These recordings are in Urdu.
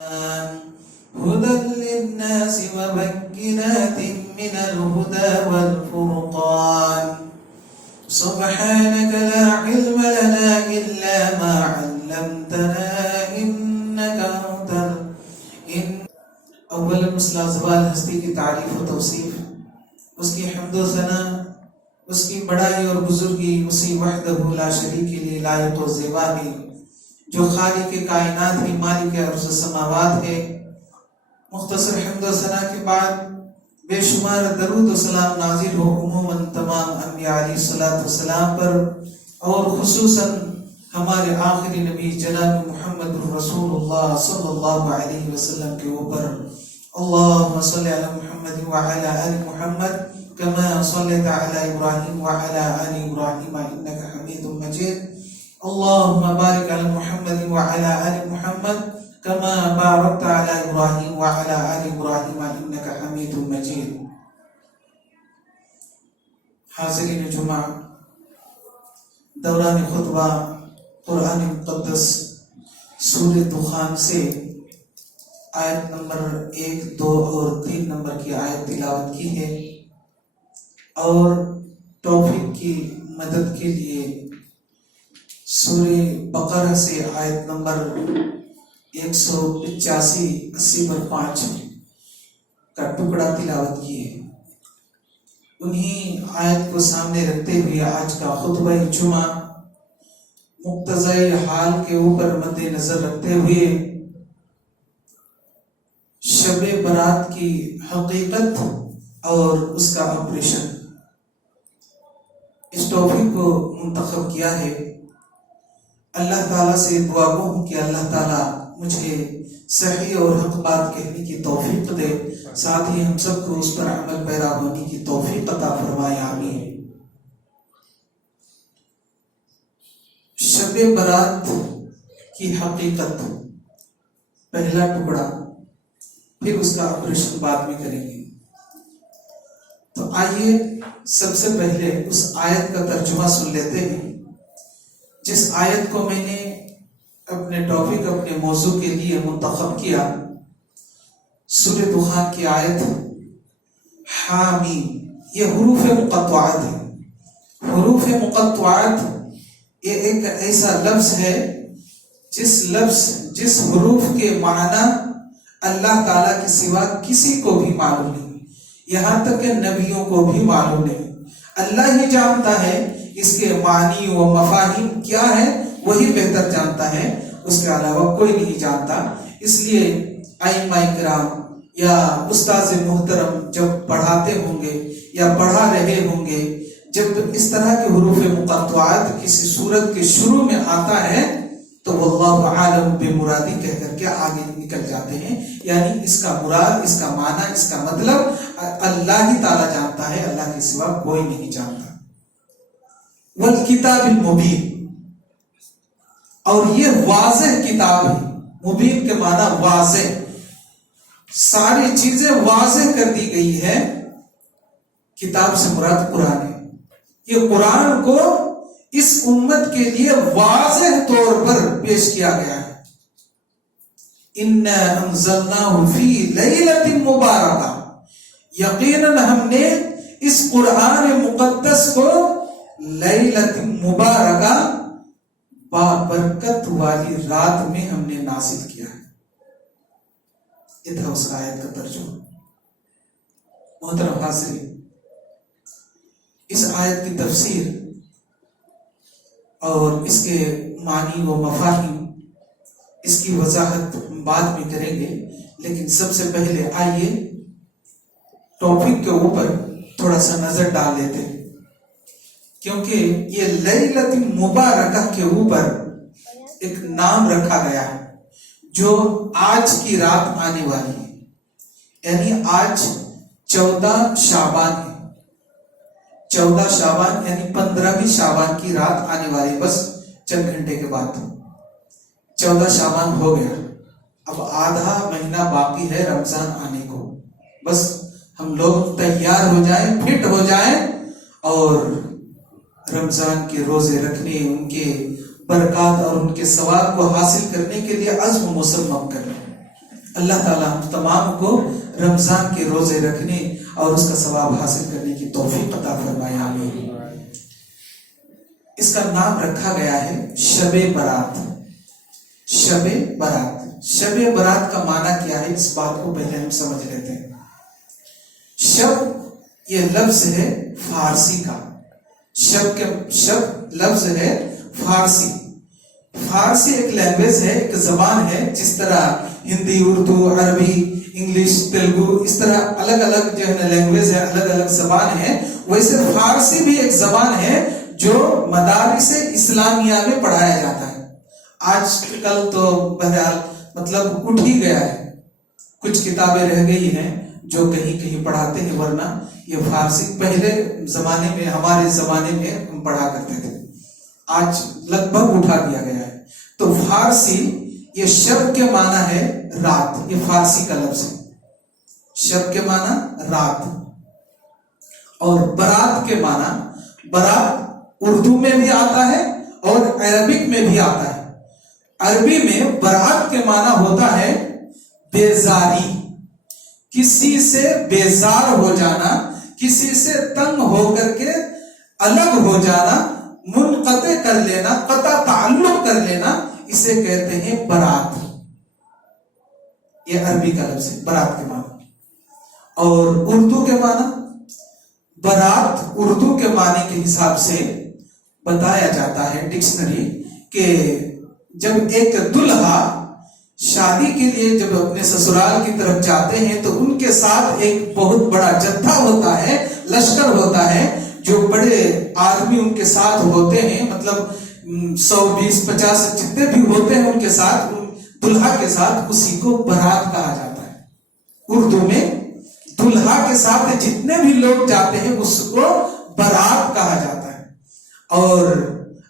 هدى للناس وبينات من الهدى والفرقان سبحانك لا علم لنا إلا ما علمتنا إنك أنت اول مسئلہ زوال ہستی کی تعریف و توصیف، اس کی حمد و ثنا، اس کی بڑائی اور بزرگی اسی وحدہ لا شریک کے لیے لائق و زیبا ہے، جو خالق کائنات ہے، مالک ارض و سماوات ہے۔ مختصر حمد و ثنا کے بعد بے شمار درود و سلام نازل ہو عموماً تمام انبیاء علیہ السلام پر، اور خصوصاً ہمارے آخری نبی جناب محمد رسول اللہ صلی اللہ علیہ وسلم کے اوپر۔ اللہم صلی علی محمد وعلی آل محمد کما صلیت علی ابراہیم وعلی آل ابراہیم انک حمید مجید۔ اللہم بارک علی محمد وعلی آل محمد کما بارکت علی ابراہیم وعلی آل ابراہیم انک حمید مجید۔ حاضرین جمعہ، دوران خطبہ قرآن مقدس سورہ دخان سے آیت نمبر 1، 2 اور 3 نمبر کی آیت تلاوت کی ہے، اور توفیق کی مدد کے لیے سورہ بقرہ سے آیت نمبر 185 80/5 کا ٹکڑا تلاوت کی ہے۔ انہی آیت کو سامنے رکھتے ہوئے آج کا خطبہ جمعہ مقتضی حال کے اوپر مد نظر رکھتے ہوئے شب برات کی حقیقت اور اس کا آپریشن، اس ٹاپک کو منتخب کیا ہے۔ اللہ تعالیٰ سے دعا ہوں کہ اللہ تعالیٰ مجھے صحیح اور حق بات کہنے کی توفیق دے، ساتھ ہی ہم سب کو اس پر عمل پیرا ہونے کی توفیق عطا فرمائے، آمین۔ شب برات کی حقیقت پہلا ٹکڑا، پھر اس کا آپریشن بعد میں کریں گے۔ تو آئیے سب سے پہلے اس آیت کا ترجمہ سن لیتے ہیں، جس آیت کو میں نے اپنے ٹاپک، اپنے موضوع کے لیے منتخب کیا۔ سورہ دخان کی آیت حامیم، یہ حروف مقطعات ہیں۔ حروف مقطعات یہ ایک ایسا لفظ ہے جس حروف کے معنی اللہ تعالیٰ کے سوا کسی کو بھی معلوم نہیں، یہاں تک کہ نبیوں کو بھی معلوم نہیں۔ اللہ ہی جانتا ہے اس کے معنی و مفاہیم کیا ہے، وہی بہتر جانتا ہے، اس کے علاوہ کوئی نہیں جانتا۔ اس لیے ائمہ کرام یا استاذ محترم جب پڑھاتے ہوں گے یا پڑھا رہے ہوں گے، جب اس طرح کے حروف مقطعات کسی سورت کے شروع میں آتا ہے تو واللہ عالم بمرادی کہہ کر کے آگے نکل جاتے ہیں، یعنی اس کا مراد، اس کا معنی، اس کا مطلب اللہ ہی تعالیٰ جانتا ہے، اللہ کے سوا کوئی نہیں جانتا۔ والکتاب المبین، اور یہ واضح کتاب ہے۔ مبین کے معنی واضح، ساری چیزیں واضح کر دی گئی ہے۔ کتاب سے مراد قرآن ہے۔ یہ قرآن کو اس امت کے لیے واضح طور پر پیش کیا گیا ہے۔ اِنَّا أَنزَلْنَاهُ فِي لَيْلَةٍ مُبَارَكَةٍ، یقیناً ہم نے اس قرآن مقدس کو لیلۃ مبارکہ، بابرکت والی رات میں ہم نے نازل کیا ہے۔ یہ تھا اس آیت کا ترجمہ۔ محترم حاضرین، اس آیت کی تفسیر اور اس کے معنی و مفاہیم، اس کی وضاحت ہم بعد میں کریں گے، لیکن سب سے پہلے آئیے ٹاپک کے اوپر تھوڑا سا نظر ڈال لیتے ہیں، کیونکہ یہ لیلۃ مبارکہ کے اوپر ایک نام رکھا گیا ہے جو آج کی رات آنے والی ہے، یعنی آج 14 شعبان ہے۔ 14 شعبان یعنی 15ویں شعبان کی رات آنے والی، بس چند گھنٹے کے بعد 14 شعبان ہو گیا۔ اب آدھا مہینہ باقی ہے رمضان آنے کو، بس ہم لوگ تیار ہو جائیں، فٹ ہو جائیں، اور رمضان کے روزے رکھنے، ان کے برکات اور ان کے ثواب کو حاصل کرنے کے لیے عزم مصمم کریں۔ اللہ تعالیٰ ہم تمام کو رمضان کے روزے رکھنے اور اس کا ثواب حاصل کرنے کی توفیق عطا فرمائے، آمین۔ اس کا نام رکھا گیا ہے شب برات۔ شب برات، شب برات کا معنی کیا ہے، اس بات کو پہلے ہم سمجھ لیتے ہیں۔ شب یہ لفظ ہے فارسی کا، شب لفظ ہے فارسی۔ فارسی ایک لینگویج ہے، ایک زبان ہے، جس طرح ہندی، اردو، عربی، انگلش، تیلگو، اس طرح الگ الگ جو ہے نا لینگویج ہے، الگ الگ زبان ہے، ویسے فارسی بھی ایک زبان ہے جو مدارس اسلامیہ میں پڑھایا جاتا ہے۔ آج کل تو بہرحال مطلب اٹھ ہی گیا ہے، کچھ کتابیں رہ گئی ہیں جو کہیں کہیں پڑھاتے ہیں، ورنہ یہ فارسی پہلے زمانے میں، ہمارے زمانے میں ہم پڑھا کرتے تھے، آج لگ بھگ اٹھا دیا گیا ہے۔ تو فارسی، یہ شب کے معنی ہے رات، یہ فارسی کا لفظ ہے۔ شب کے معنی رات، اور برات کے معنی، برات اردو میں بھی آتا ہے اور عربک میں بھی آتا ہے۔ عربی میں برات کے معنی ہوتا ہے بیزاری، کسی سے بیزار ہو جانا، کسی سے تنگ ہو کر کے الگ ہو جانا، منقطع کر لینا، قطع تعلق کر لینا، اسے کہتے ہیں برات۔ یہ عربی کا لفظ ہے برات کے معنی۔ اور اردو کے معنی، برات اردو کے معنی کے حساب سے بتایا جاتا ہے ڈکشنری کہ جب ایک دلہا شادی کے لیے جب اپنے سسرال کی طرف جاتے ہیں تو ان کے ساتھ ایک بہت بڑا جتھا ہوتا ہے، لشکر ہوتا ہے، جو بڑے آدمی ان کے ساتھ ہوتے ہیں، مطلب 100، 20، 50 جتنے بھی ہوتے ہیں ان کے ساتھ، دلہا کے ساتھ، اسی کو برات کہا جاتا ہے۔ اردو میں دلہا کے ساتھ جتنے بھی لوگ جاتے ہیں اس کو برات کہا جاتا ہے۔ اور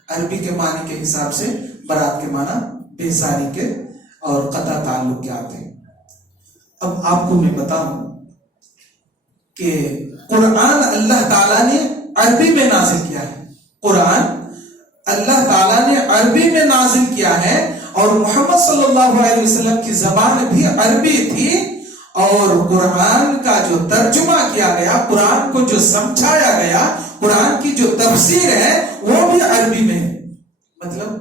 عربی کے معنی کے حساب سے برات کے معنی بیزاری کے اور قطع تعلق کے آتے ہیں۔ اب آپ کو میں بتاؤں کہ قرآن اللہ تعالیٰ نے عربی میں نازل کیا ہے، قرآن اللہ تعالیٰ نے عربی میں نازل کیا ہے، اور محمد صلی اللہ علیہ وسلم کی زبان بھی عربی تھی، اور قرآن کا جو ترجمہ کیا گیا، قرآن کو جو سمجھایا گیا، قرآن کی جو تفسیر ہے وہ بھی عربی میں ہے۔ مطلب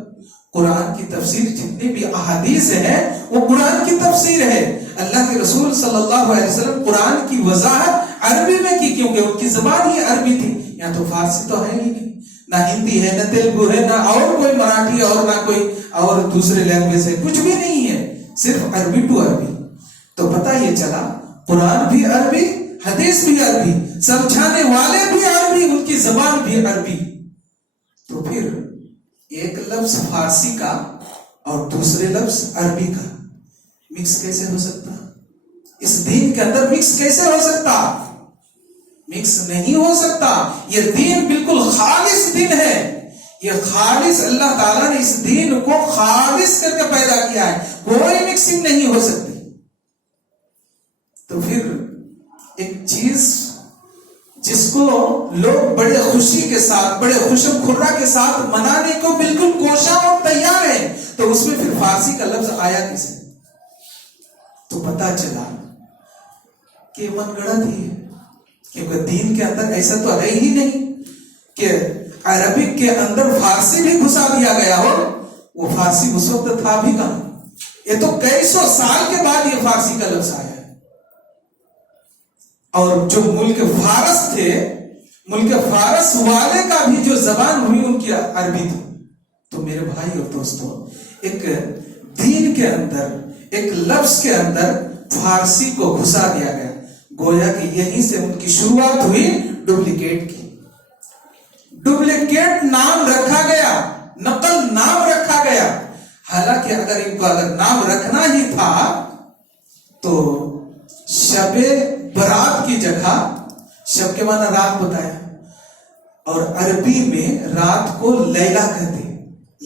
قرآن کی تفسیر، جتنی بھی احادیث ہیں وہ قرآن کی تفسیر ہے۔ اللہ کے رسول صلی اللہ علیہ وسلم قرآن کی وضاحت عربی میں کی، کیونکہ ان کی زبان ہی عربی تھی۔ یہاں تو فارسی تو ہے ہی نہیں، نہ ہندی ہے، نہ تیلگو ہے، نہ اور کوئی مراٹھی اور نہ کوئی اور دوسرے لینگویج ہے، کچھ بھی نہیں ہے، صرف عربی ٹو عربی۔ تو پتہ یہ چلا قرآن بھی عربی، حدیث بھی عربی، سمجھانے والے بھی عربی، ان کی زبان بھی عربی۔ تو پھر ایک لفظ فارسی کا اور دوسرے لفظ عربی کا مکس کیسے ہو سکتا؟ اس دین کے اندر مکس کیسے ہو سکتا؟ مکس نہیں ہو سکتا۔ یہ دین بالکل خالص دین ہے، یہ خالص، اللہ تعالیٰ نے اس دین کو خالص کر کے پیدا کیا ہے، کوئی مکسنگ نہیں ہو سکتی۔ تو پھر ایک چیز جس کو لوگ بڑے خوشی کے ساتھ، بڑے خوشم خرہ کے ساتھ منانے کو بالکل کوشاں اور تیار ہے، تو اس میں پھر فارسی کا لفظ آیا کسے؟ تو پتا چلا کہ من گڑت ہی ہے، کیونکہ دین کے اندر ایسا تو ہے ہی نہیں کہ عربک کے اندر فارسی بھی گھسا دیا گیا ہو۔ وہ فارسی اس وقت تھا بھی کہاں، یہ تو کئی سو سال کے بعد یہ فارسی کا لفظ آیا ہے۔ اور جو ملک فارس تھے، ملک فارس والے کا بھی جو زبان ہوئی ان کی عربی تھی۔ تو میرے بھائی اور دوستوں، ایک دین کے اندر، ایک لفظ کے اندر فارسی کو گھسا دیا گیا، گویا کہ یہیں سے ان کی شروعات ہوئی ڈپلیکیٹ کی۔ ڈپلیکیٹ نام رکھا گیا، نقل نام رکھا گیا، حالانکہ اگر ان کو اگر نام رکھنا ہی تھا تو شب برات کی جگہ، شب کے معنی رات بتایا، اور عربی میں رات کو لیلہ کہتے ہیں،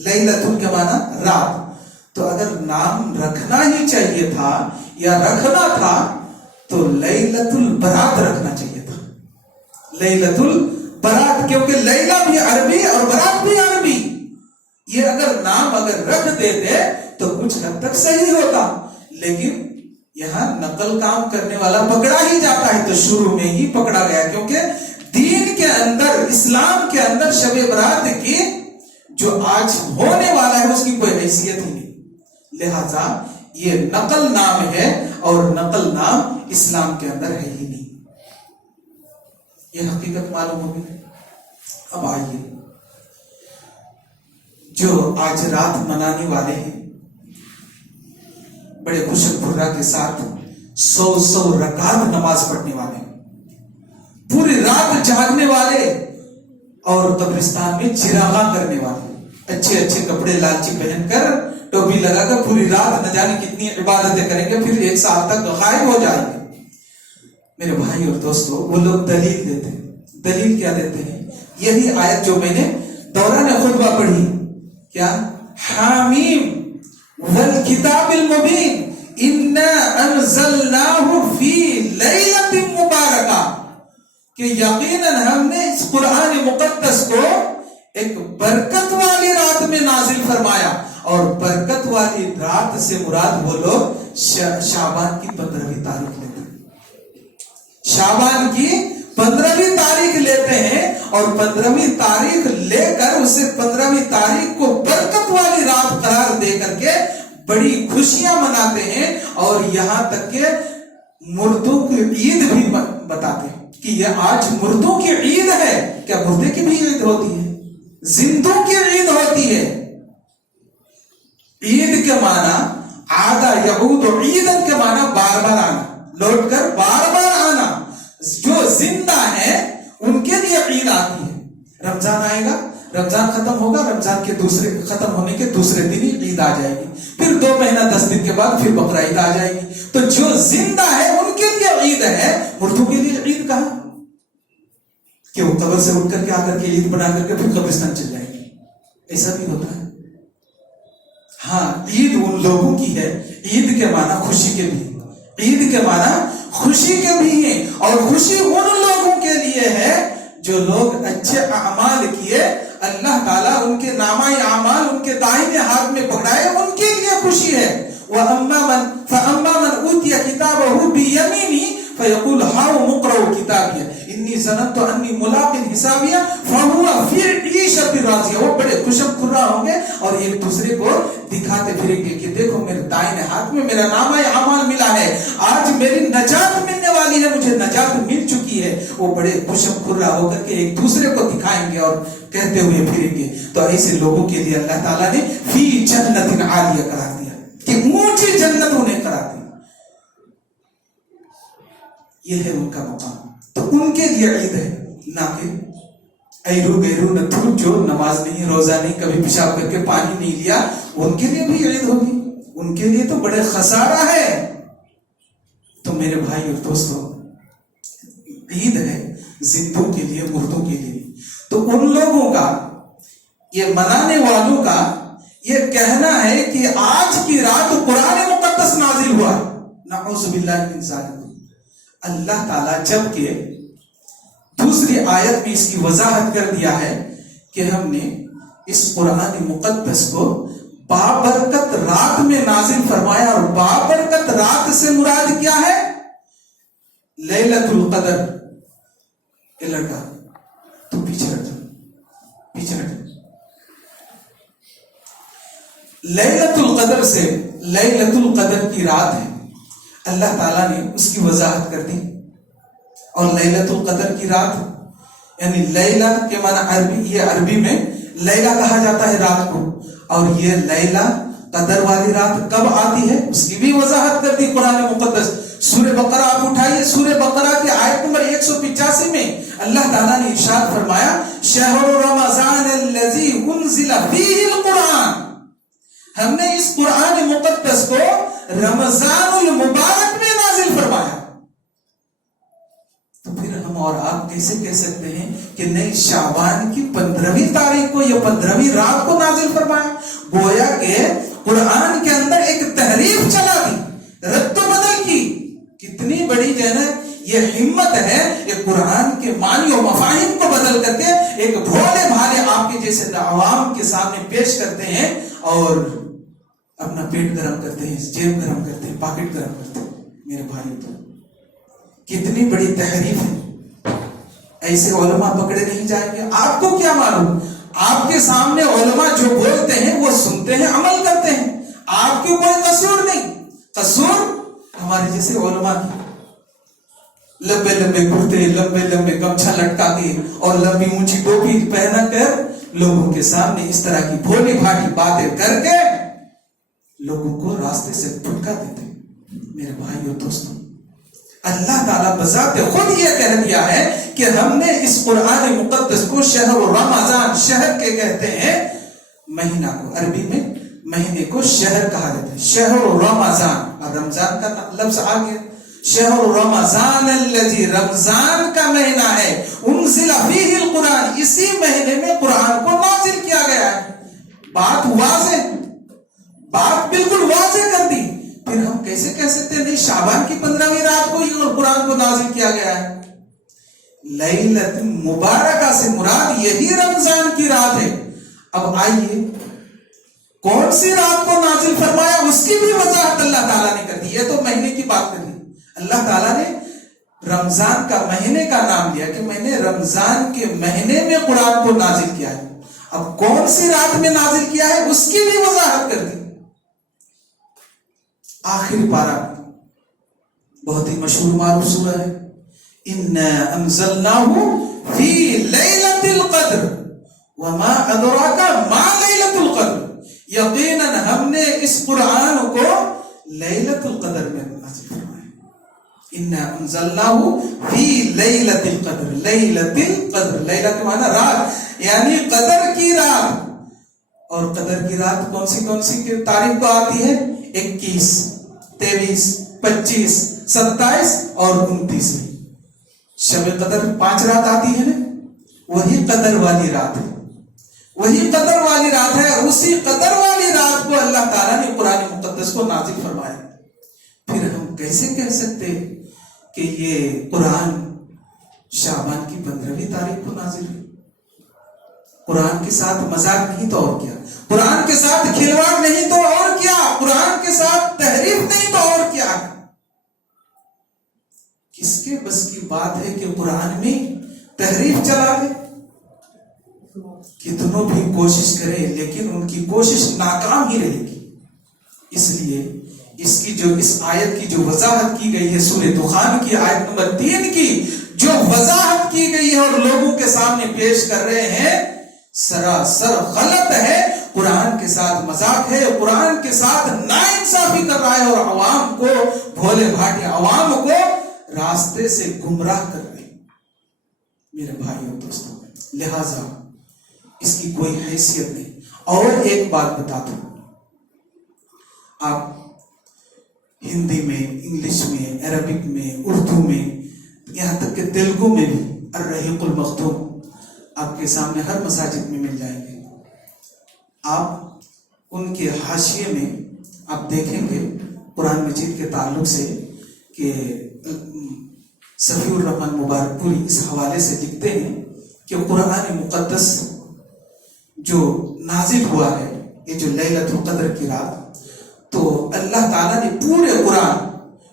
لیلۃ کے معنی رات۔ تو اگر نام رکھنا ہی چاہیے تھا یا رکھنا تھا تو لیلۃ البرات رکھنا چاہیے تھا، لیلۃ البرات، کیونکہ لیلہ بھی عربی اور برات بھی عربی۔ یہ اگر نام اگر رکھ دیتے تو کچھ حد تک صحیح ہوتا، لیکن یہاں نقل کام کرنے والا پکڑا ہی جاتا ہے تو شروع میں ہی پکڑا گیا، کیونکہ دین کے اندر، اسلام کے اندر شب برات کی جو آج ہونے والا ہے اس کی کوئی حیثیت ہی نہیں، لہذا یہ نقل نام ہے اور نقل نام اسلام کے اندر ہے ہی نہیں۔ یہ حقیقت معلوم ہوگی۔ اب آئیے، جو آج رات منانے والے ہیں، بڑے خوشک خرہ کے ساتھ 100 رکعت نماز پڑھنے والے، پوری رات جاگنے والے اور قبرستان میں چراغاں کرنے والے، اچھے کپڑے لالچی پہن کر ٹوپی لگا کر پوری رات نہ جانے کتنی عبادتیں کریں گے، پھر 1 سال تک غائب ہو جائیں گے۔ میرے بھائی اور دوستو، وہ لوگ دلیل دیتے ہیں۔ دلیل کیا دیتے ہیں؟ یہی آیت جو میں نے دوران خطبہ پڑھی، کیا؟ حامیم والکتاب المبین انا انزلناہ فی لیلۃ مبارکہ، کہ یقیناً ہم نے اس قرآن مقدس کو ایک برکت والی رات میں نازل فرمایا، اور برکت والی رات سے مراد وہ لوگ شعبان کی 15ویں تاریخ لیتے ہیں، شعبان کی 15ویں تاریخ لیتے ہیں، اور 15ویں تاریخ لے کر اسے 15ویں تاریخ کو برکت والی رات قرار دے کر کے بڑی خوشیاں مناتے ہیں، اور یہاں تک کہ مردوں کی عید بھی بتاتے ہیں کہ یہ آج مردوں کی عید ہے۔ کیا مردے کی بھی عید ہوتی ہے؟ زندوں کی عید ہوتی ہے۔ عید کے معنی عادہ یعود، عیدن کے معنی بار بار آنا، لوٹ کر بار بار آنا۔ جو زندہ ہیں ان کے لیے عید آتی ہے۔ رمضان آئے گا، رمضان ختم ہوگا، رمضان کے ختم ہونے کے دوسرے دن ہی عید آ جائے گی، پھر 2 مہینہ 10 دن کے بعد پھر بقرہ عید آ جائے گی۔ تو جو زندہ ہے ان کے لیے عید ہے، مردوں کے لیے عید کہاں؟ کہ وہ قبر سے اٹھ کر کے آ کر کے عید بنا کر کے پھر قبرستان چل جائے گی، ایسا بھی ہوتا ہے۔ ہاں، عید ان لوگوں کی ہے، عید کے معنی خوشی کے بھی، عید کے معنی خوشی کے بھی ہیں، اور خوشی ان لوگوں کے لیے ہے جو لوگ اچھے اعمال کیے، اللہ تعالیٰ ان کے نامہ اعمال ان کے دائیں ہاتھ میں پکڑائے، ان کے لیے خوشی ہے۔ فَأَمَّا مَنْ أُوتِيَ كِتَابَهُ بِيَمِينِهِ فَيَقُولُ هَاؤُمُ اقْرَءُوا كِتَابِيَهْ إِنِّي ظَنَنتُ أَنِّي مُلَاقٍ حِسَابِيَهْ فَهُوَ فِي عِيشَةٍ رَاضِيَةٍ۔ وہ بڑے خوشم خرہ ہوں گے اور ایک دوسرے کو دکھاتے پھریں گے کہ دیکھو میرے دائیں ہاتھ میں میرا نامہ اعمال ملا ہے، آج میری نجات ملنے والی ہے، مجھے نجات مل چکی ہے۔ وہ بڑے خوشم خرہ ہو کر کے ایک دوسرے کو دکھائیں گے اور کہتے ہوئے پھریں گے۔ تو ایسے لوگوں کے لیے اللہ تعالیٰ نے فی جنت عالیہ قرار دیا کہ اونچی جنت انہیں قرار دی، یہ ہے ان کا مقام۔ تو ان کے لیے عید ہے، نہ کہ ایرو بیرو نتھو جو نماز نہیں، روزہ نہیں، کبھی پیشاب کر کے پانی نہیں لیا، ان کے لیے بھی عید ہوگی؟ ان کے لیے تو بڑے خسارہ ہے۔ تو میرے بھائی اور دوستو، عید ہے زندوں کے لیے، مردوں کے لیے۔ تو ان لوگوں کا، یہ منانے والوں کا یہ کہنا ہے کہ آج کی رات قرآن مقدس نازل ہوا، نعوذ باللہ من ذالک۔ اللہ تعالیٰ جبکہ دوسری آیت میں اس کی وضاحت کر دیا ہے کہ ہم نے اس قرآن مقدس کو بابرکت رات میں نازل فرمایا، اور بابرکت رات سے مراد کیا ہے؟ لیلۃ القدر۔ یہ لڑکا تو پیچھے ہٹ جاؤ، پیچھے ہٹ جاؤ۔ لیلۃ القدر سے، لیلۃ القدر کی رات ہے، اللہ تعالیٰ نے اس کی وضاحت کر دی۔ اور لیلۃ القدر کی رات یعنی لیلہ کے معنی عربی، یہ عربی میں لیلہ کہا جاتا ہے رات کو، اور یہ لیلہ قدر والی رات کب آتی ہے اس کی بھی وضاحت کر دی قرآن مقدس۔ سورہ بقرہ آپ اٹھائیے، سورہ بقرہ کی آیت نمبر 185 میں اللہ تعالیٰ نے ارشاد فرمایا، شہر رمضان الذی انزل فیہ القرآن، ہم نے اس قرآن مقدس کو رمضان المبارک میں نازل فرمایا۔ تو پھر ہم اور آپ کیسے کہہ سکتے ہیں کہ نہیں، شعبان کی 15ویں تاریخ کو یا 15ویں رات کو نازل فرمایا؟ گویا کہ قرآن کے اندر ایک تحریف چلا دی، رد و بدل کی۔ کتنی بڑی جو ہے نا یہ ہمت ہے کہ قرآن کے معنی و مفاہیم کو بدل کر کے ایک بھولے بھالے آپ کے جیسے عوام کے سامنے پیش کرتے ہیں، اور اپنا پیٹ گرم کرتے ہیں، جیب گرم کرتے ہیں، پاکٹ گرم کرتے ہیں۔ میرے بھائی تو کتنی بڑی تحریف ہے، ایسے علماء پکڑے نہیں جائیں گے. آپ کو کیا معلوم، آپ کے سامنے علماء جو بولتے ہیں وہ سنتے ہیں، عمل کرتے ہیں، آپ کے کوئی قصور نہیں. قصور ہمارے جیسے علماء کی، لمبے لمبے کرتے، لمبے لمبے گمچھا لٹکا کے اور لمبی اونچی ٹوپی پہنا کر لوگوں کے سامنے اس طرح کی بھولی بھاٹی باتیں کر کے لوگوں کو راستے سے بھٹکا دیتے. میرے بھائی اور دوستوں، اللہ تعالیٰ بذات خود یہ کہہ دیا ہے کہ ہم نے اس قرآن مقدس کو شہر رمضان، شہر کے کہتے ہیں مہینہ کو، عربی میں مہینے کو شہر کہا جاتا ہے، شہر رمضان، اور رمضان کا لفظ آ گیا. شہر رمضان الذی، رمضان کا مہینہ ہے، انزل فیہ القرآن، اسی مہینے میں قرآن کو نازل کیا گیا ہے. بات واضح، بات بالکل واضح کر دی. پھر ہم کیسے کہہ سکتے ہیں نہیں شعبان کی 15ویں رات کو ہی قرآن کو نازل کیا گیا ہے؟ لیلۃ مبارکہ سے مراد یہی رمضان کی رات ہے. اب آئیے کون سی رات کو نازل فرمایا اس کی بھی وضاحت اللہ تعالیٰ نے کر دی. یہ تو مہینے کی بات کر دی، اللہ تعالیٰ نے رمضان کا مہینے کا نام لیا کہ میں نے رمضان کے مہینے میں قرآن کو نازل کیا ہے. اب کون سی رات میں نازل کیا ہے اس کی بھی وضاحت کر دی. آخری پارہ بہت ہی مشہور معروف سورہ ہے، اِنَّا أَنزَلْنَاهُ فِي لَيْلَةِ الْقَدْرِ وَمَا أَدْرَاكَ مَا لَيْلَةُ الْقَدْرِ. یقیناً ہم نے اس قرآن کو لیلۃ القدر میں نازل فرمایا. اِنَّا أَنزَلْنَاهُ فِي لَيْلَةِ الْقَدْرِ، لیلۃ القدر، لیلہ کے معنی رات، یعنی قدر کی رات. اور قدر کی رات کون سی تاریخ کو آتی ہے؟ 21، 23، 25، 27 اور 29. شب قدر 5 رات آتی ہے نا، وہی قدر والی رات ہے، وہی قدر والی رات ہے. اسی قدر والی رات کو اللہ تعالیٰ نے قرآن مقدس کو نازل فرمایا. پھر ہم کیسے کہہ سکتے کہ یہ قرآن شعبان کی 15ویں تاریخ کو نازل ہوئی؟ قرآن کے ساتھ مذاق نہیں تو اور کیا، قرآن کے ساتھ کھلواڑ نہیں تو اور کیا، قرآن کے ساتھ تحریف نہیں تو اور کیا. کس کے بس کی بات ہے کہ قرآن میں تحریف چلا دے؟ کتنوں بھی کوشش کرے لیکن ان کی کوشش ناکام ہی رہے گی. اس لیے اس آیت کی جو وضاحت کی گئی ہے، سورہ دخان کی آیت نمبر 3 کی جو وضاحت کی گئی ہے اور لوگوں کے سامنے پیش کر رہے ہیں، سراسر غلط ہے. قرآن کے ساتھ مذاق ہے، قرآن کے ساتھ ناانصافی کر رہا ہے اور عوام کو، بھولے بھاٹے عوام کو راستے سے گمراہ کر رہے ہیں. میرے بھائی اور دوستوں، لہذا اس کی کوئی حیثیت نہیں. اور ایک بات بتا دوں، آپ ہندی میں، انگلش میں، عربک میں، اردو میں، یہاں تک کہ تیلگو میں بھی الرحیق المختوم آپ کے سامنے ہر مساجد میں مل جائیں گے. آپ ان کے حاشیے میں آپ دیکھیں گے قرآن مجید کے تعلق سے کہ صفی الرحمن مبارک پوری اس حوالے سے لکھتے ہیں کہ قرآن مقدس جو نازل ہوا ہے، یہ جو لیلۃ القدر کی رات، تو اللہ تعالیٰ نے پورے قرآن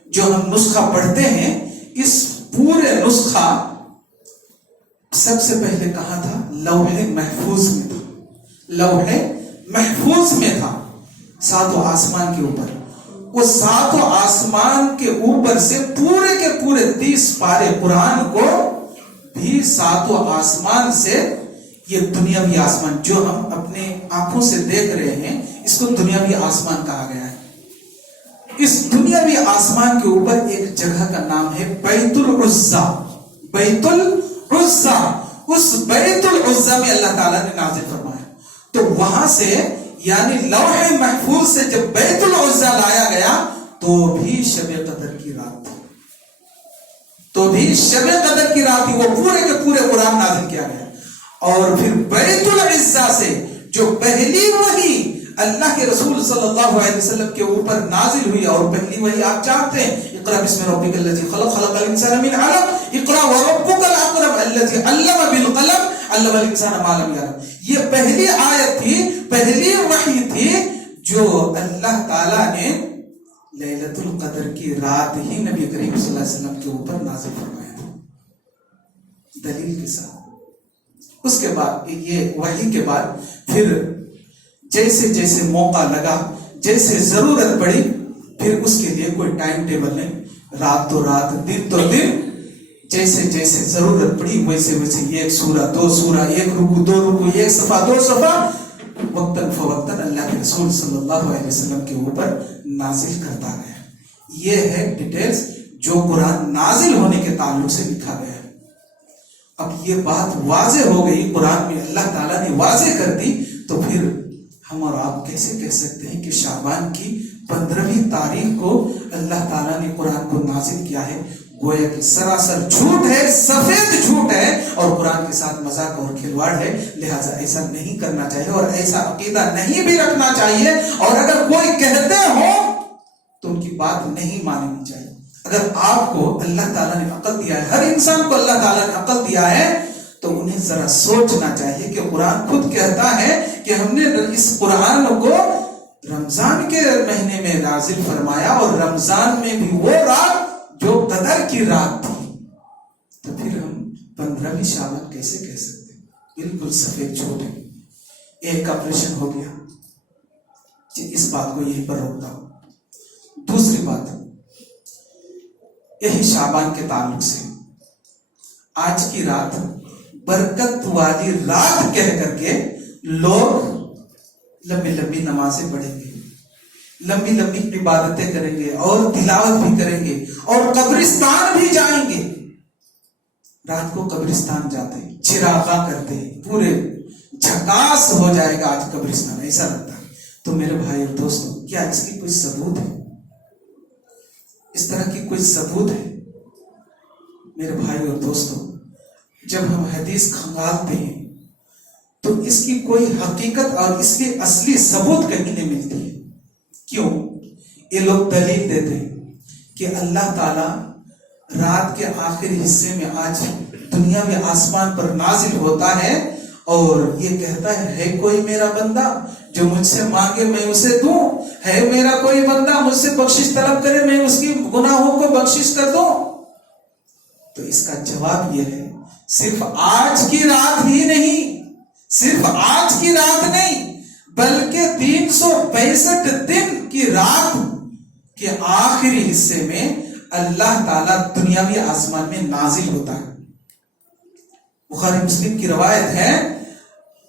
جو ہم نسخہ پڑھتے ہیں، اس پورے نسخہ سب سے پہلے کہاں تھا؟ لوح محفوظ میں تھا. لوح محفوظ میں تھا، 7 آسمان کے اوپر. وہ 7 آسمان کے اوپر سے پورے کے پورے 30 پارے قرآن کو بھی 7 آسمان سے، یہ دنیاوی آسمان جو ہم اپنے آنکھوں سے دیکھ رہے ہیں، اس کو دنیاوی آسمان کہا گیا ہے. اس دنیاوی آسمان کے اوپر ایک جگہ کا نام ہے بیت العزا. بیت العزا، اس بیت العزا میں اللہ تعالیٰ نے نازل فرمایا. تو وہاں سے یعنی لوح محفوظ سے جب بیت العزا لایا گیا تو بھی شب قدر کی رات تھی، تو بھی شب قدر کی رات تھی. وہ پورے کے پورے قرآن نازل کیا گیا. اور پھر بیت العزا سے جو پہلی وحی اللہ کے رسول صلی اللہ علیہ وسلم کے اوپر نازل ہوئی، اور پہلی وحی آپ جانتے ہیں، اقرا بسم ربک الذی خلق، خلق الانسان من علق، اقرا وربک الاکرم الذی علم بالقلم، علم الانسان ما لم یعلم. یہ پہلی آیت تھی، پہلی وحی تھی جو اللہ تعالیٰ نے لیلۃ القدر کی رات ہی نبی کریم صلی اللہ علیہ وسلم کے اوپر نازل فرمایا تھا، دلیل کے ساتھ۔ اس کے بعد یہ وحی کے بعد پھر جیسے جیسے موقع لگا، جیسے ضرورت پڑی، پھر اس کے لیے کوئی ٹائم ٹیبل نہیں، رات تو رات، دن تو دن، جیسے جیسے ضرورت پڑی ویسے ویسے ایک سورہ، دو سورہ، ایک رکوع، دو رکوع، ایک صفحہ، دو صفحہ، وقتاً فوقتاً اللہ کے رسول صلی اللہ علیہ وسلم کے اوپر نازل کرتا گیا۔ یہ ہے ڈیٹیلز جو قرآن نازل ہونے کے تعلق سے لکھا گیا ہے۔ اب یہ بات واضح ہو گئی، قرآن میں اللہ تعالیٰ نے واضح کر دی، تو پھر ہم اور آپ کیسے کہہ سکتے ہیں کہ شعبان کی 15ویں تاریخ کو اللہ تعالیٰ نے قرآن کو نازل کیا ہے؟ گویا کہ سراسر جھوٹ ہے، سفید جھوٹ ہے، اور قرآن کے ساتھ مذاق اور کھلواڑ ہے۔ لہٰذا ایسا نہیں کرنا چاہیے اور ایسا عقیدہ نہیں بھی رکھنا چاہیے، اور اگر کوئی کہتے ہو تو ان کی بات نہیں ماننی چاہیے۔ اگر آپ کو اللہ تعالیٰ نے عقل دیا ہے، ہر انسان کو اللہ تعالیٰ نے عقل دیا ہے، تو انہیں ذرا سوچنا چاہیے کہ قرآن خود کہتا ہے کہ ہم نے اس قرآن کو رمضان کے مہینے میں نازل فرمایا، اور رمضان میں بھی وہ رات جو قدر کی رات تھی، تو پھر ہم 15ویں شعبان کیسے کہہ سکتے ہیں؟ بالکل سفید جھوٹ ہے۔ ایک آپریشن ہو گیا، اس بات کو یہیں پر روکتا ہوں۔ دوسری بات، یہی شعبان کے تعلق سے آج کی رات برکت والی رات کہہ کر کے لوگ لمبی لمبی نمازیں پڑھیں گے، لمبی لمبی عبادتیں کریں گے، اور تلاوت بھی کریں گے، اور قبرستان بھی جائیں گے۔ رات کو قبرستان جاتے ہیں، چراغاں کرتے ہیں، پورے جھکاس ہو جائے گا آج قبرستان، ایسا لگتا ہے۔ تو میرے بھائی اور دوستوں، کیا اس کی کوئی ثبوت ہے؟ اس طرح کی کوئی ثبوت ہے؟ میرے بھائی اور دوستوں، جب ہم حدیث کھنگالتے ہیں تو اس کی کوئی حقیقت اور اس کی اصلی ثبوت کہیں نہیں ملتی ہے۔ کیوں؟ یہ لوگ دلیل دیتے ہیں کہ اللہ تعالیٰ رات کے آخری حصے میں آج دنیا میں آسمان پر نازل ہوتا ہے، اور یہ کہتا ہے کوئی میرا بندہ جو مجھ سے مانگے میں اسے دوں، ہے میرا کوئی بندہ مجھ سے بخشش طلب کرے میں اس کی گناہوں کو بخشش کر دوں۔ تو اس کا جواب یہ ہے، صرف آج کی رات ہی نہیں، صرف آج کی رات نہیں، بلکہ 365 دن کی رات کے آخری حصے میں اللہ تعالیٰ دنیاوی آسمان میں نازل ہوتا ہے۔ بخاری مسلم کی روایت ہے،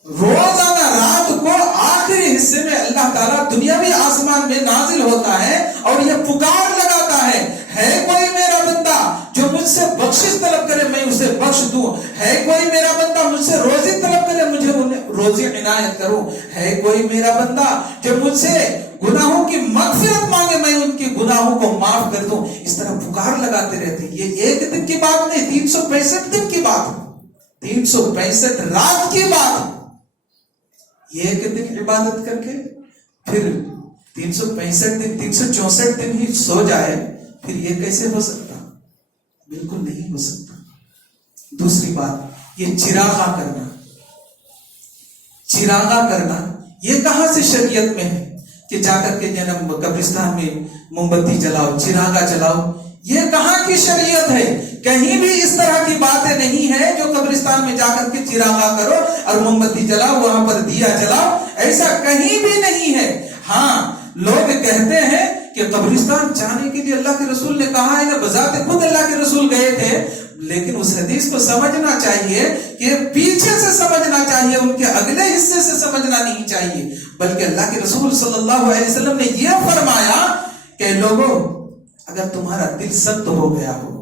روزانہ رات کو آخری حصے میں اللہ تعالیٰ دنیاوی آسمان میں نازل ہوتا ہے، اور یہ پکار لگاتا ہے کوئی میرا بندہ جو مجھ سے بخشش طلب کرے میں اسے بخش دوں، ہے کوئی میرا بندہ مجھ سے روزی طلب کرے مجھے روزی عنایت کروں، ہے کوئی میرا بندہ جو مجھ سے گناہوں کی مغفرت مانگے میں ان کے گناہوں کو معاف کر دوں۔ اس طرح پکار لگاتے رہتے ہیں۔ یہ ایک دن کی بات نہیں، 365 دن کی بات، 365 رات کی بات۔ یہ ایک دن عبادت کر کے پھر 365 دن 364 دن ہی سو جائے، پھر یہ کیسے ہو سکتا؟ بالکل نہیں ہو سکتا۔ دوسری بات، یہ چراغاں کرنا یہ کہاں سے شریعت میں ہے کہ جا کر کے جنم قبرستان میں موم بتی جلاؤ، چراغاں جلاؤ؟ یہ کہاں کی شریعت ہے؟ کہیں بھی اس طرح کی باتیں نہیں ہے جو قبرستان میں جا کر کے چراغاں کرو اور موم بتی جلاؤ، وہاں پر دیا جلاؤ، ایسا کہیں بھی نہیں ہے۔ ہاں، لوگ کہتے ہیں کہ قبرستان جانے کے لیے اللہ کے رسول نے کہا ہے، بذات خود اللہ کے رسول گئے تھے، لیکن اس حدیث کو سمجھنا چاہیے کہ پیچھے سے سمجھنا چاہیے، ان کے اگلے حصے سے سمجھنا نہیں چاہیے، بلکہ اللہ کے رسول صلی اللہ علیہ وسلم نے یہ فرمایا کہ لوگوں، اگر تمہارا دل سخت ہو گیا ہو،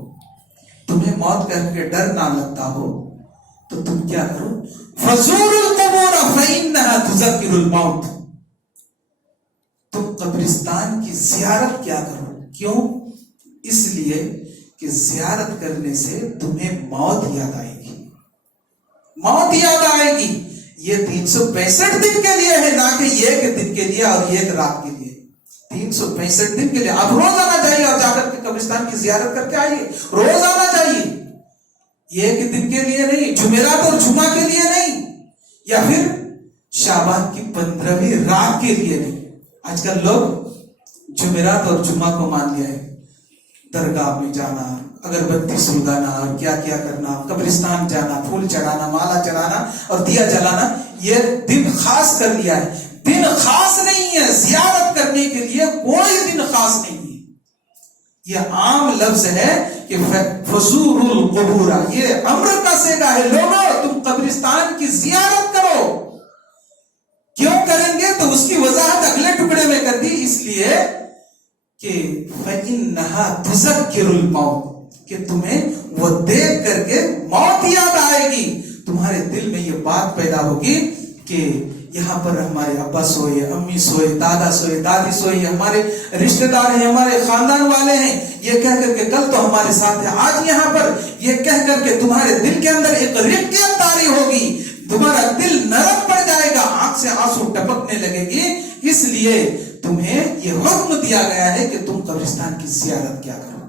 تمہیں موت کر کے ڈر نہ لگتا ہو، تو تم کیا کرو؟ فزوروا القبور فإنها تذکر الموت۔ تم قبرستان کی زیارت کیا کرو؟ کیوں؟ اس لیے کہ زیارت کرنے سے تمہیں موت یاد آئے گی، موت یاد آئے گی۔ یہ 365 دن کے لیے ہے، نہ کہ ایک دن کے لیے اور ایک رات کے لیے۔ 365 دن کے لیے آپ روزانہ جائیے اور جا کر کے قبرستان کی زیارت کر کے آئیے، روزانہ جائیے، ایک دن کے لیے نہیں، جمعرات اور جمعہ کے لیے نہیں، یا پھر شعبان کی 15ویں رات کے لیے نہیں۔ آج کل لوگ جمعرات اور جمعہ کو مان لیا ہے، درگاہ میں جانا، اگربتی سلگانا اور کیا کیا کرنا، قبرستان جانا، پھول چڑھانا، مالا چڑھانا اور دیا جلانا، یہ دن خاص کر لیا ہے۔ دن خاص نہیں ہے، زیارت کرنے کے لیے کوئی دن خاص نہیں ہے۔ یہ عام لفظ ہے کہ فزور القبور، یہ امر کا صیغہ ہے، لوگوں تم قبرستان کی زیارت کرو۔ کیوں کریں گے؟ تو اس کی وضاحت اگلے ٹکڑے میں کر دی، اس لیے کہ فَإِنَّهَا تُذَكِّرُ الْمَوْتِ، کہ تمہیں وہ دیکھ کر کے موت یاد آئے گی، تمہارے دل میں یہ بات پیدا ہوگی کہ یہاں پر ہمارے ابا سوئے، امی سوئے، دادا سوئے، دادی سوئے، ہمارے رشتہ دار ہیں، ہمارے خاندان والے ہیں، یہ کہہ کر کے کل تو ہمارے ساتھ ہے، آج یہاں پر یہ کہہ کر کے تمہارے دل کے اندر ایک رقت طاری ہوگی، تمہارا دل نرم پڑ جائے گا، آنکھ سے آنسو ٹپکنے لگے گی۔ اس لیے تمہیں یہ حکم دیا گیا ہے کہ تم قبرستان کی زیارت کیا کرو۔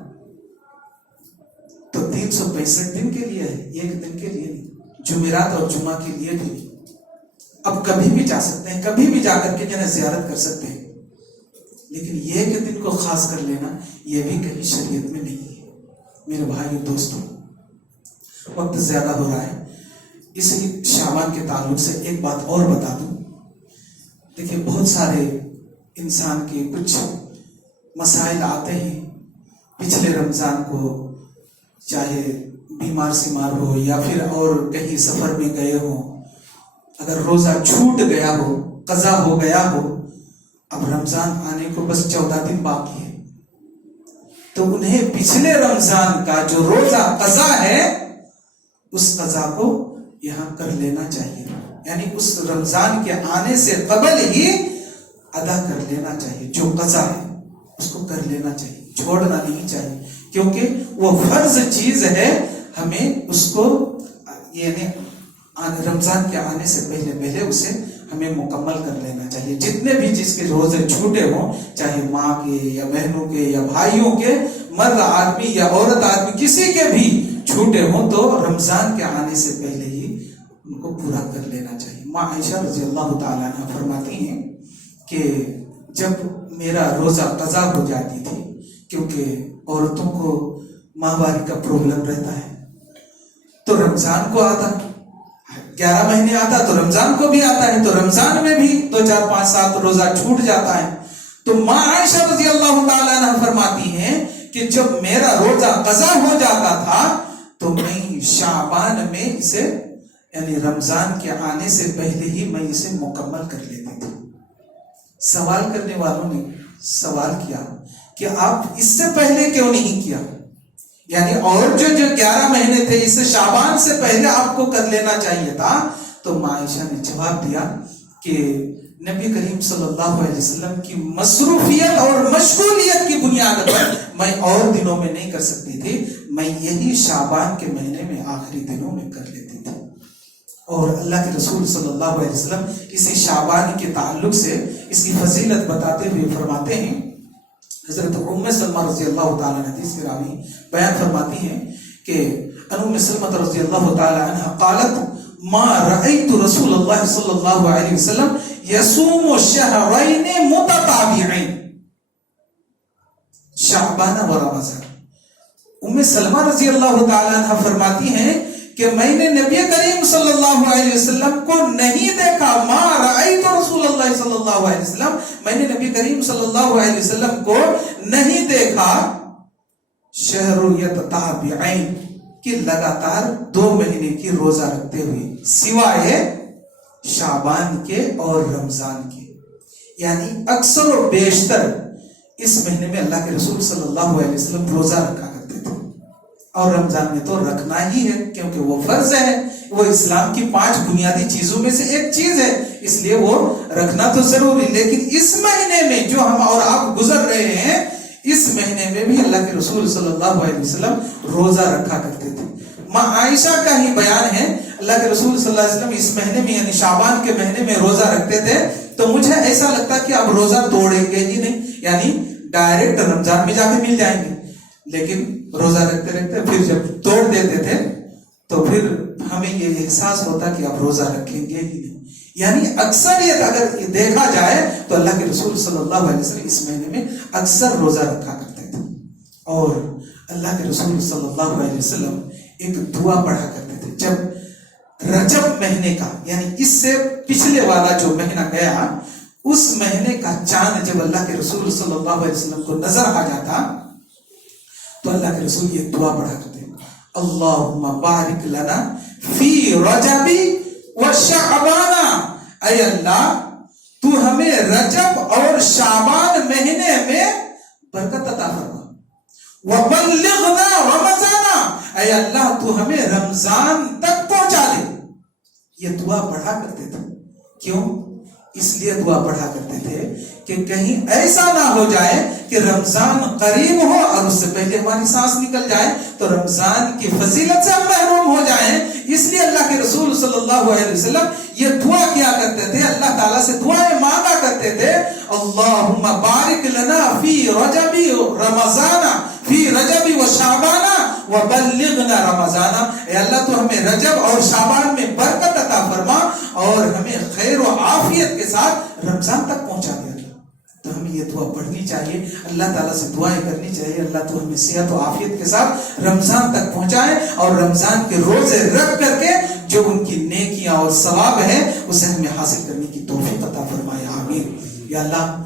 تو 365 دن کے لیے ہے، ایک دن کے لیے نہیں، جمعرات اور جمعہ کے لیے بھی۔ اب کبھی بھی جا سکتے ہیں، کبھی بھی جا کر کے جنہیں زیارت کر سکتے ہیں، لیکن یہ کہ دن کو خاص کر لینا یہ بھی کہیں شریعت میں نہیں ہے۔ میرے بھائی دوستوں، وقت زیادہ ہو رہا ہے، اس شعبان کے تعلق سے ایک بات اور بتا دوں۔ دیکھیں، بہت سارے انسان کے کچھ مسائل آتے ہیں پچھلے رمضان کو، چاہے بیمار سیمار ہو یا پھر اور کہیں سفر میں گئے ہوں، اگر روزہ چھوٹ گیا ہو، قضا ہو گیا ہو، اب رمضان آنے کو بس 14 دن باقی ہے، تو انہیں پچھلے رمضان کا جو روزہ قضا ہے اس قضا کو یہاں کر لینا چاہیے، یعنی اس رمضان کے آنے سے قبل ہی ادا کر لینا چاہیے، جو قضا ہے اس کو کر لینا چاہیے، چھوڑنا نہیں چاہیے، کیونکہ وہ فرض چیز ہے، ہمیں اس کو یعنی رمضان کے آنے سے پہلے اسے ہمیں مکمل کر لینا چاہیے۔ جتنے بھی جس کے روزے چھوٹے ہوں، چاہے ماں کے یا بہنوں کے یا بھائیوں کے، مرد آدمی یا عورت آدمی، کسی کے بھی چھوٹے ہوں، تو رمضان کے آنے سے پہلے ہی ان کو پورا کر لینا چاہیے۔ ماں عائشہ رضی اللہ تعالیٰ عنہ فرماتی ہیں کہ جب میرا روزہ قضا ہو جاتی تھی، کیونکہ عورتوں کو ماہواری کا پرابلم رہتا ہے، تو رمضان کو آتا، 11 مہینے آتا تو رمضان کو بھی آتا ہے، تو رمضان میں بھی 2 4 5 7 روزہ چھوٹ جاتا ہے، تو ماں عائشہ رضی اللہ تعالیٰ عنہ فرماتی ہیں کہ جب میرا روزہ قضا ہو جاتا تھا تو میں شعبان میں اسے یعنی رمضان کے آنے سے پہلے ہی میں اسے مکمل کر لیتی تھی۔ سوال کرنے والوں نے سوال کیا کہ آپ اس سے پہلے کیوں نہیں کیا، یعنی اور جو 11 مہینے تھے اس شعبان سے پہلے آپ کو کر لینا چاہیے تھا۔ تو ماں عائشہ نے جواب دیا کہ نبی کریم صلی اللہ علیہ وسلم کی مصروفیت اور مشغولیت کی بنیاد پر میں اور دنوں میں نہیں کر سکتی تھی، میں یہی شعبان کے مہینے میں آخری دنوں میں کر لیتی تھی۔ اور اللہ کے رسول صلی اللہ علیہ وسلم اسی شعبان کے تعلق سے اس کی فضیلت بتاتے ہوئے فرماتے ہیں، حضرت ام سلمہ رضی اللہ تعالیٰ عنہ حدیث کی راوی بیان فرماتی ہیں کہ ام سلمہ رضی اللہ تعالیٰ عنہ قالت ما رأيت رسول اللہ صلی اللہ علیہ وسلم يصوم شهرين متتابعين شعبان و رمضان۔ ام سلمہ رضی اللہ تعالیٰ عنہ فرماتی ہیں کہ میں نے نبی کریم صلی اللہ علیہ وسلم کو نہیں دیکھا، ما رأیت رسول اللہ صلی اللہ علیہ وسلم، میں نے نبی کریم صلی اللہ علیہ وسلم کو نہیں دیکھا شہر یتتابعین کہ لگاتار 2 مہینے کی روزہ رکھتے ہوئے، سوائے شعبان کے اور رمضان کے، یعنی اکثر و بیشتر اس مہینے میں اللہ کے رسول صلی اللہ علیہ وسلم روزہ رکھا کرتے تھے، اور رمضان میں تو رکھنا ہی ہے کیونکہ وہ فرض ہے، وہ اسلام کی 5 بنیادی چیزوں میں سے ایک چیز ہے، اس لیے وہ رکھنا تو ضروری۔ لیکن اس مہینے میں جو ہم اور آپ گزر رہے ہیں، اس مہینے میں بھی اللہ کے رسول صلی اللہ علیہ وسلم روزہ رکھا کرتے تھے۔ ماں عائشہ کا ہی بیان ہے، اللہ کے رسول صلی اللہ علیہ وسلم اس مہینے میں یعنی شعبان کے مہینے میں روزہ رکھتے تھے، تو مجھے ایسا لگتا کہ اب روزہ توڑیں گے ہی نہیں، یعنی ڈائریکٹ رمضان میں جا کے مل جائیں گے، لیکن روزہ رکھتے رکھتے پھر جب توڑ دیتے تھے تو پھر ہمیں یہ احساس ہوتا کہ اب روزہ رکھیں گے ہی نہیں. یعنی اکثریت اگر دیکھا جائے تو اللہ کے رسول صلی اللہ علیہ وسلم اس مہینے میں اکثر روزہ رکھا کرتے تھے. اور اللہ کے رسول صلی اللہ علیہ وسلم ایک دعا پڑھا کرتے تھے. جب رجب مہینے کا یعنی اس سے پچھلے والا جو مہینہ گیا اس مہینے کا چاند جب اللہ کے رسول صلی اللہ علیہ وسلم کو نظر آ جاتا تو اللہ کے رسول یہ دعا پڑھا کرتے ہیں, اللہم بارک لنا فی رجب و شعبان. اے اللہ تو ہمیں رجب اور شعبان مہینے میں برکت عطا فرما. وبلغنا رمضان, اے اللہ تو ہمیں رمضان تک پہنچا دے. یہ دعا پڑھا کرتے تھے. کیوں؟ اس لیے دعا پڑھا کرتے تھے کہ کہیں ایسا نہ ہو جائے کہ رمضان قریب ہو اور اس سے پہلے ہماری سانس نکل جائے تو رمضان کی فضیلت سے ہم محروم ہو جائیں. اس لیے اللہ کے رسول صلی اللہ علیہ وسلم یہ دعا کیا کرتے تھے, اللہ تعالیٰ سے دعائیں مانگا کرتے تھے, اللہم بارک لنا فی رجب رمضان فی رجب و شعبان وبلغنا رمضان. اے اللہ تو ہمیں رجب اور شعبان میں برکت عطا فرما اور ہمیں خیر و عافیت کے ساتھ رمضان تک پہنچا دیا. تو ہمیں یہ دعا پڑھنی چاہیے, اللہ تعالیٰ سے دعائیں کرنی چاہیے, اللہ تو ہمیں صحت و عافیت کے ساتھ رمضان تک پہنچائے اور رمضان کے روزے رکھ کر کے جو ان کی نیکیاں اور ثواب ہے اسے ہمیں حاصل کرنے کی توفیق عطا فرمائے. آمین. یا اللہ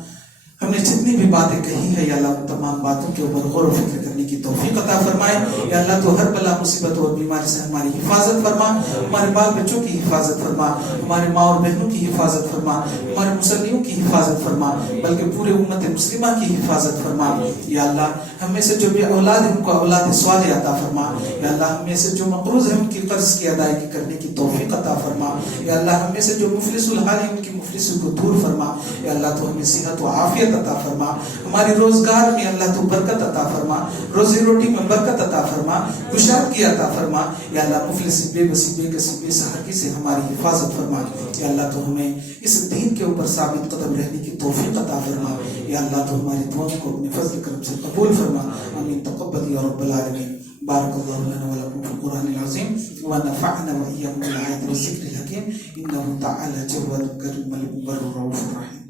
ہم نے جتنی بھی باتیں کہی ہے یا اللہ ان تمام باتوں کے اوپر غور و فکر کرنے کی توفیق عطا فرمائے. یا اللہ تو ہر بلا مصیبت اور بیماری سے ہماری حفاظت فرما, ہمارے بال بچوں کی حفاظت فرما, ہمارے ماں اور بہنوں کی حفاظت فرما, ہمارے مسلمانوں کی حفاظت فرما, بلکہ پورے امت مسلمہ کی حفاظت فرما. یا اللہ ہم میں سے جو بھی اولاد ہیں ان کو اولاد صالح عطا فرما. یا اللہ ہم میں سے جو مقروض ہیں ان کی قرض کی ادائیگی کرنے کی توفیق عطا فرما. یا اللہ ہم میں سے جو مفلس الحال ہیں ان کی مفلسی کو دور فرما. یا اللہ تو ہمیں صحت و عافیت عطا فرما, ہمارے روزگار میں اللہ تو برکت عطا فرما, روزی روٹی میں برکت عطا فرما, کشادگی عطا فرما. یا اللہ مفلسی بے بسی بے کسی بے سہرگی سے ہماری حفاظت فرما. یا اللہ تو ہمیں اس دین کے اوپر ثابت قدم رہنے کی توفیق عطا فرما. یا اللہ تو ہماری دعاؤں کو اپنے فضل کرم سے قبول فرما. آمین. تقبل یا رب العالمین. بارک اللہ لنا ولکم فی القرآن العظیم ونفعنا وإياكم بالآیات والذکر الحکیم. انہ تعالی جواد کریم البر الرؤوف الرحیم.